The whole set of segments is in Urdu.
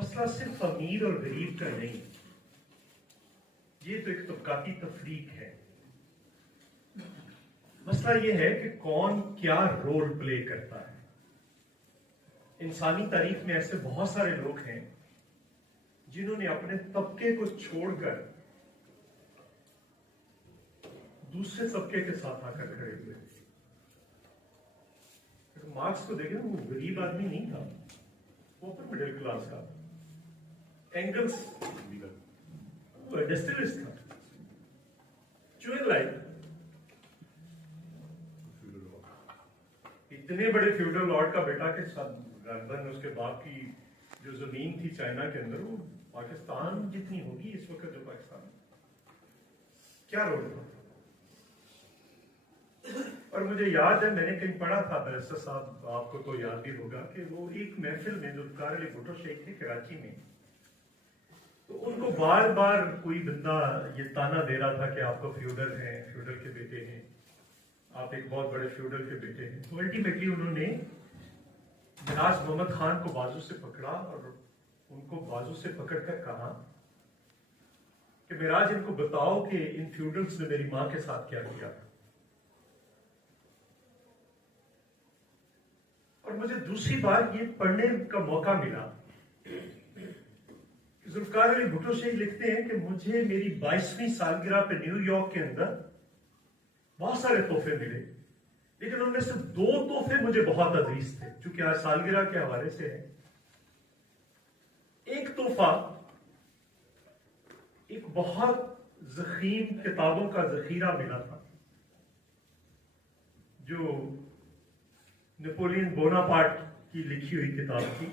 مسئلہ صرف امیر اور غریب کا نہیں، یہ تو ایک طبقاتی تفریق ہے۔ مسئلہ یہ ہے کہ کون کیا رول پلے کرتا ہے۔ انسانی تاریخ میں ایسے بہت سارے لوگ ہیں جنہوں نے اپنے طبقے کو چھوڑ کر دوسرے طبقے کے ساتھ آ کر کھڑے ہوئے۔ مارکس کو دیکھیں، وہ غریب آدمی نہیں تھا، وہ اپر مڈل کلاس کا تھا۔ اینگلس انڈسٹریلسٹ تھا، چوئن لائف، اتنے بڑے فیوڈل لارڈ کا بیٹا کے ساتھ گردن اس کے باپ کی جو زمین تھی چائنا کے اندر، وہ پاکستان جتنی ہوگی اس وقت جو پاکستان کیا رول تھا۔ اور مجھے یاد ہے، میں نے کہیں پڑھا تھا، بیرسٹر صاحب آپ کو تو یاد بھی ہوگا، کہ وہ ایک محفل میں ذوالفقار علی بھٹو شیخ تھے کراچی میں، تو ان کو بار بار کوئی بندہ یہ تانا دے رہا تھا کہ آپ کو فیوڈل ہیں، فیوڈل کے بیٹے ہیں، آپ ایک بہت بڑے فیوڈل کے بیٹے ہیں۔ تو الٹیمیٹلی انہوں نے مراج محمد خان کو بازو سے پکڑا اور ان کو بازو سے پکڑ کر کہا کہ مراج، ان کو بتاؤ کہ ان فیوڈلز نے میری ماں کے ساتھ کیا کیا تھا۔ اور مجھے دوسری بار یہ پڑھنے کا موقع ملا، ذوالفقار علی بھٹو شیخ لکھتے ہیں کہ مجھے میری 22ویں سالگرہ پہ نیو یارک کے اندر بہت سارے تحفے ملے، لیکن ان میں سے 2 تحفے مجھے بہت عزیز تھے، چونکہ آج سالگرہ کے حوالے سے ہے۔ ایک تحفہ ایک بہت ضخیم کتابوں کا ذخیرہ ملا تھا، جو نیپولین بوناپارٹ کی لکھی ہوئی کتاب تھی۔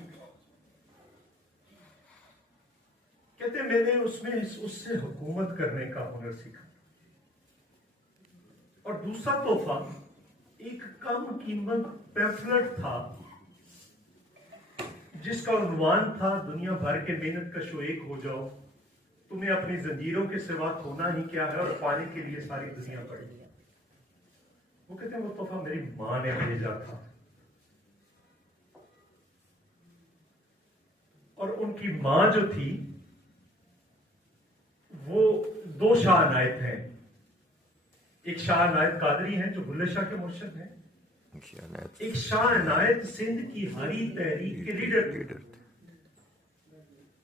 کہتے ہیں میں نے اس سے حکومت کرنے کا ہنر سیکھا۔ اور دوسرا تحفہ ایک کم قیمت پیفلٹ تھا جس کا عنوان تھا، دنیا بھر کے محنت کشو ایک ہو جاؤ، تمہیں اپنی زنجیروں کے سوا کھونا ہی کیا ہے اور پانے کے لیے ساری دنیا پڑی۔ وہ کہتے ہیں وہ تحفہ میری ماں نے بھیجا تھا، اور ان کی ماں جو تھی وہ 2 شاہ عنایت ہیں، ایک شاہ عنایت قادری ہیں جو بلے شاہ کے مرشد ہیں، ایک شاہ عنایت سندھ کی ہری تحریک کے لیڈر تھے۔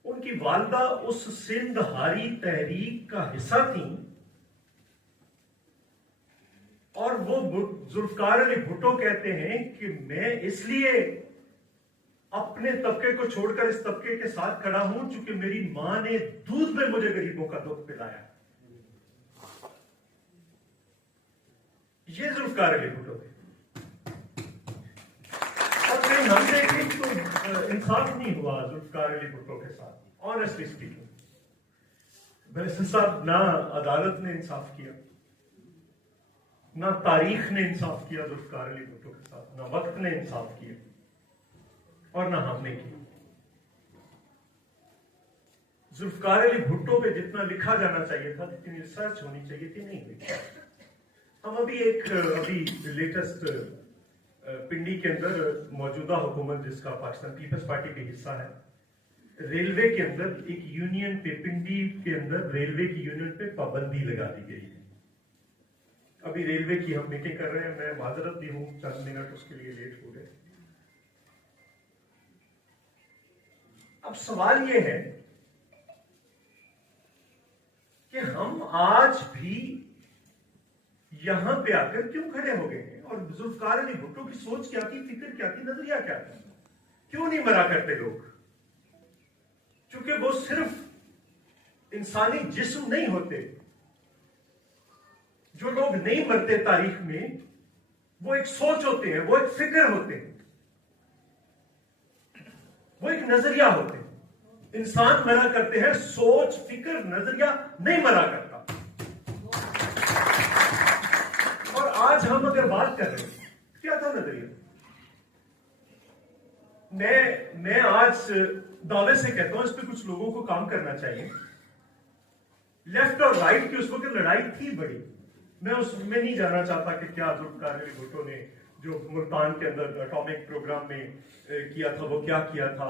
ان کی والدہ اس سندھ ہاری تحریک کا حصہ تھیں، اور وہ ذوالفقار علی بھٹو کہتے ہیں کہ میں اس لیے اپنے طبقے کو چھوڑ کر اس طبقے کے ساتھ کھڑا ہوں چونکہ میری ماں نے دودھ میں مجھے غریبوں کا دکھ پلایا۔ یہ ذوالفقار علی بھٹو ہے۔ اور کہیں ہم دیکھیں تو انصاف نہیں ہوا ذوالفقار علی بھٹو کے ساتھ، آنیسٹلی اسپیکنگ۔ بیرسٹر صاحب، نہ عدالت نے انصاف کیا، نہ تاریخ نے انصاف کیا ذوالفقار علی بھٹو کے ساتھ، نہ وقت نے انصاف کیا، اور نہ ہم نے کی۔ ذوالفقار علی بھٹو پہ جتنا لکھا جانا چاہیے تھا، جتنی ریسرچ ہونی چاہیے تھی، نہیں ہوئی۔ ہم ابھی لیٹسٹ پنڈی کے اندر موجودہ حکومت جس کا پاکستان پیپلز پارٹی کا حصہ ہے، ریلوے کے اندر ایک یونین پہ، پنڈی کے اندر ریلوے کی یونین پہ پابندی لگا دی گئی ہے۔ ابھی ریلوے کی ہم میٹنگ کر رہے ہیں، میں معذرت بھی ہوں، چند منٹ اس کے لیے لیٹ ہو گئے۔ اب سوال یہ ہے کہ ہم آج بھی یہاں پہ آ کر کیوں کھڑے ہو گئے ہیں، اور ذوالفقار علی بھٹو کی سوچ کیا تھی، فکر کیا تھی، نظریہ کیا تھا؟ کیوں نہیں مرا کرتے لوگ؟ چونکہ وہ صرف انسانی جسم نہیں ہوتے، جو لوگ نہیں مرتے تاریخ میں، وہ ایک سوچ ہوتے ہیں، وہ ایک فکر ہوتے ہیں، وہ ایک نظریہ ہوتے ہیں۔ انسان مرا کرتے ہیں، سوچ، فکر، نظریہ نہیں مرا کرتا۔ اور آج ہم اگر بات کر رہے ہیں، کیا تھا نظریہ؟ میں آج دعوے سے کہتا ہوں، اس پہ کچھ لوگوں کو کام کرنا چاہیے۔ لیفٹ اور رائٹ کی اس وقت لڑائی تھی بڑی، میں اس میں نہیں جانا چاہتا کہ کیا ذوالفقار علی بھٹو نے جو ملتان کے اندر اٹامک پروگرام میں کیا تھا وہ کیا کیا تھا،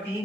3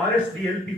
RSDLP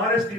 RSD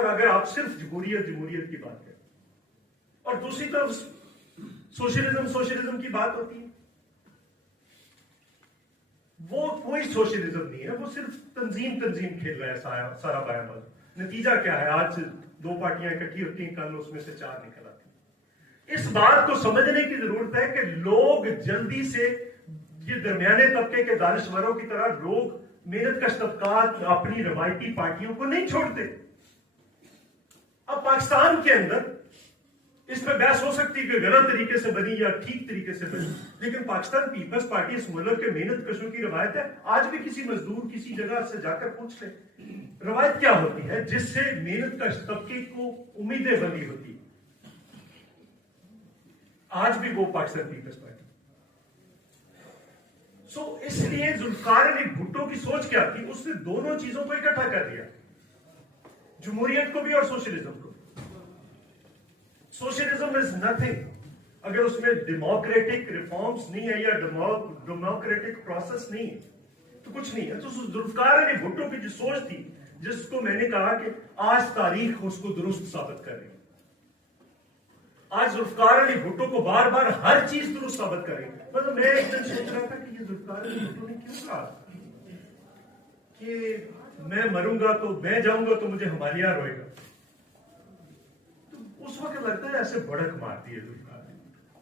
اور اگر آپ صرف جمہوریت کی بات کریں اور دوسری طرف سوشلزم کی بات ہوتی ہے، وہ کوئی سوشلزم نہیں ہے، وہ صرف تنظیم کھیل رہا ہے سارا بایا بازو۔ نتیجہ کیا ہے؟ آج 2 پارٹیاں اکٹھی ہوتی ہیں، کل اس میں سے 4 نکل آتی ہیں۔ اس بات کو سمجھنے کی ضرورت ہے کہ لوگ جلدی سے، یہ درمیانے طبقے کے دانشوروں کی طرح لوگ محنت کش طبقات اپنی روایتی پارٹیوں کو نہیں چھوڑتے۔ اب پاکستان کے اندر اس پہ بحث ہو سکتی ہے کہ غلط طریقے سے بنی یا ٹھیک طریقے سے بنی، لیکن پاکستان پیپلز پارٹی اس ملک کے محنت کشوں کی روایت ہے۔ آج بھی کسی مزدور کسی جگہ سے جا کر پوچھ لے، روایت کیا ہوتی ہے جس سے محنت کش طبقے کو امیدیں بندی ہوتی ہے؟ آج بھی وہ پاکستان پیپلز پارٹی۔ اس لیے ذوالفقار علی بھٹو کی سوچ کیا تھی؟ اس نے دونوں چیزوں کو اکٹھا کر دیا، جمہوریت کو بھی اور سوشلزم کو۔ سوشلزم از نتھنگ اگر اس میں ڈیموکریٹک ریفارمز نہیں ہے یا ڈیموکریٹک پروسیس نہیں ہے تو کچھ نہیں ہے۔ تو ذوالفقار علی بھٹو کی جو سوچ تھی، جس کو میں نے کہا کہ آج تاریخ اس کو درست ثابت کر رہی ہے، آج ذوالفقار علی بھٹو کو بار بار ہر چیز درست ثابت کر رہی ہے۔ مطلب میں ایک دن سوچ رہا تھا کہ یہ ذوالفقار علی بھٹو نے کیوں کہا کہ میں مروں گا تو میں جاؤں گا تو مجھے ہمالیہ روئے گا، تو اس وقت لگتا ہے ایسے بڑک مارتی ہے ذوالفقار علی بھٹو۔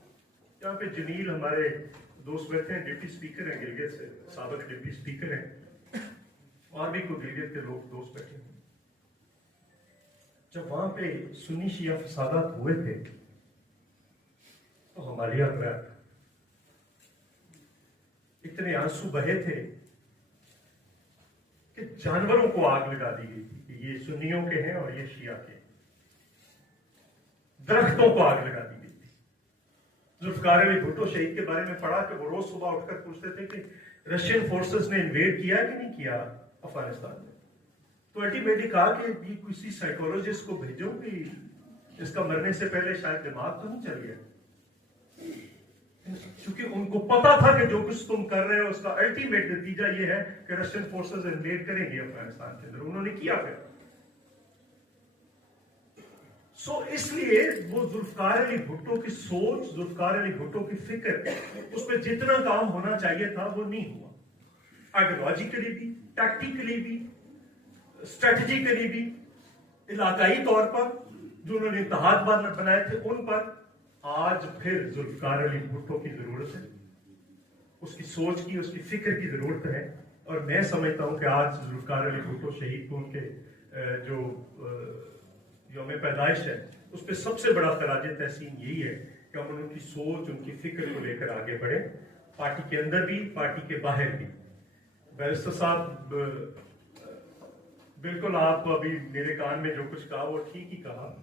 یہاں پہ جمیل ہمارے دوست بیٹھے ہیں، ڈپٹی اسپیکر ہیں گلگت سے، سابق ڈپٹی اسپیکر ہیں، اور بھی کوئی گلگت کے لوگ دوست بیٹھے ہیں۔ جب وہاں پہ سنی شیعہ فسادات ہوئے تھے تو ہمالیہ رویا تھا، اتنے آنسو بہے تھے کہ جانوروں کو آگ لگا دی گئی تھی کہ یہ سنیوں کے ہیں اور یہ شیعہ کے ہیں، درختوں کو آگ لگا دی گئی تھی۔ ذوالفقار علی بھٹو شہید کے بارے میں پڑھا کہ وہ روز صبح اٹھ کر پوچھتے تھے کہ رشین فورسز نے انویڈ کیا کہ نہیں کیا افغانستان میں، تو الٹیمیٹلی کہا کہ یہ کسی سائیکولوجسٹ کو بھیجو کہ اس کا مرنے سے پہلے شاید دماغ تو نہیں چل گیا، کیونکہ ان کو پتا تھا کہ جو کچھ تم کر رہے ہو اس کا الٹیمیٹ نتیجہ یہ ہے کہ رشین فورسز انویڈ کریں گے افغانستان کے اندر۔ انہوں نے کیا پھر۔ اس لیے وہ ذوالفقار علی بھٹو کی سوچ، ذوالفقار علی بھٹو کی فکر، اس پہ جتنا کام ہونا چاہیے تھا وہ نہیں ہوا، آئیڈیالوجیکلی بھی، ٹیکٹیکلی بھی، اسٹریٹجیکلی بھی، علاقائی طور پر جو انہوں نے اتحاد بنائے تھے ان پر۔ آج پھر ذوالفقار علی بھٹو کی ضرورت ہے، اس کی سوچ کی، اس کی فکر کی ضرورت ہے، اور میں سمجھتا ہوں کہ آج ذوالفقار علی بھٹو شہید کو ان کے جو یوم پیدائش ہے اس پہ سب سے بڑا خراج تحسین یہی ہے کہ ہم ان کی سوچ، ان کی فکر کو لے کر آگے بڑھیں، پارٹی کے اندر بھی، پارٹی کے باہر بھی۔ بیرسٹر صاحب بالکل آپ ابھی میرے کان میں جو کچھ کہا وہ ٹھیک ہی کہا،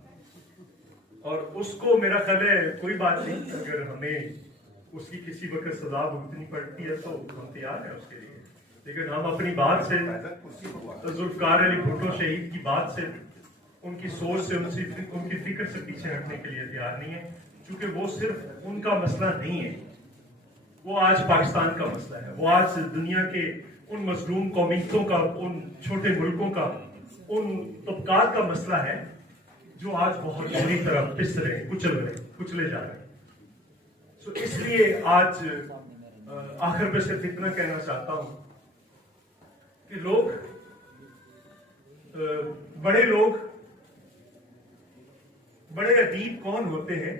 اور اس کو میرا خیال ہے کوئی بات نہیں، اگر ہمیں اس کی کسی وقت سزا بھگتنی پڑتی ہے تو ہم تیار ہیں اس کے لیے، لیکن ہم اپنی بات سے، ذوالفقار علی بھٹو شہید کی بات سے، ان کی سوچ سے، ان کی فکر سے پیچھے ہٹنے کے لیے تیار نہیں ہے، کیونکہ وہ صرف ان کا مسئلہ نہیں ہے، وہ آج پاکستان کا مسئلہ ہے، وہ آج دنیا کے ان مظلوم قومیتوں کا، ان چھوٹے ملکوں کا، ان طبقات کا مسئلہ ہے جو آج بہت بری طرح پس رہے ہیں، کچلے جا رہے ہیں۔ اس لیے آج آخر پہ صرف اتنا کہنا چاہتا ہوں کہ بڑے ادیب کون ہوتے ہیں؟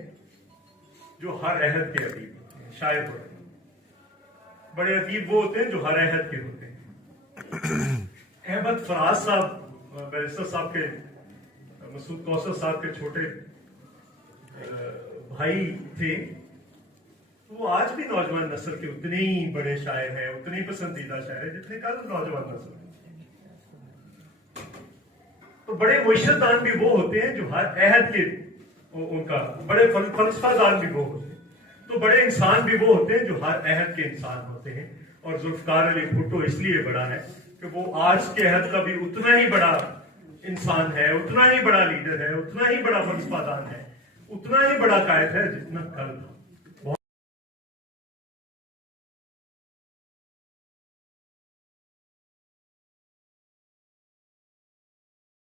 جو ہر عہد کے ادیب ہوتے ہیں، شاعر ہوتے ہیں۔ بڑے ادیب وہ ہوتے ہیں جو ہر عہد کے ہوتے ہیں۔ احمد فراز صاحب بیرسٹر صاحب کے، مسعود کوثر صاحب کے چھوٹے بھائی تھے، وہ آج بھی نوجوان نسل کے اتنے ہی بڑے شاعر ہیں، اتنے ہی پسندیدہ شاعر ہیں جتنے کل نوجوان نسل ہیں۔ تو بڑے معیشت دان بھی وہ ہوتے ہیں جو ہر عہد کے، ان کا بڑے فلسفہ دان بھی وہ ہوتے ہیں، تو بڑے انسان بھی وہ ہوتے ہیں جو ہر عہد کے انسان ہوتے ہیں۔ اور ذوالفقار علی بھٹو اس لیے بڑا ہے کہ وہ آج کے عہد کا بھی اتنا ہی بڑا انسان ہے، اتنا ہی بڑا لیڈر ہے، اتنا ہی بڑا فلسفہ دان ہے، اتنا ہی بڑا قائد ہے جتنا کل تھا۔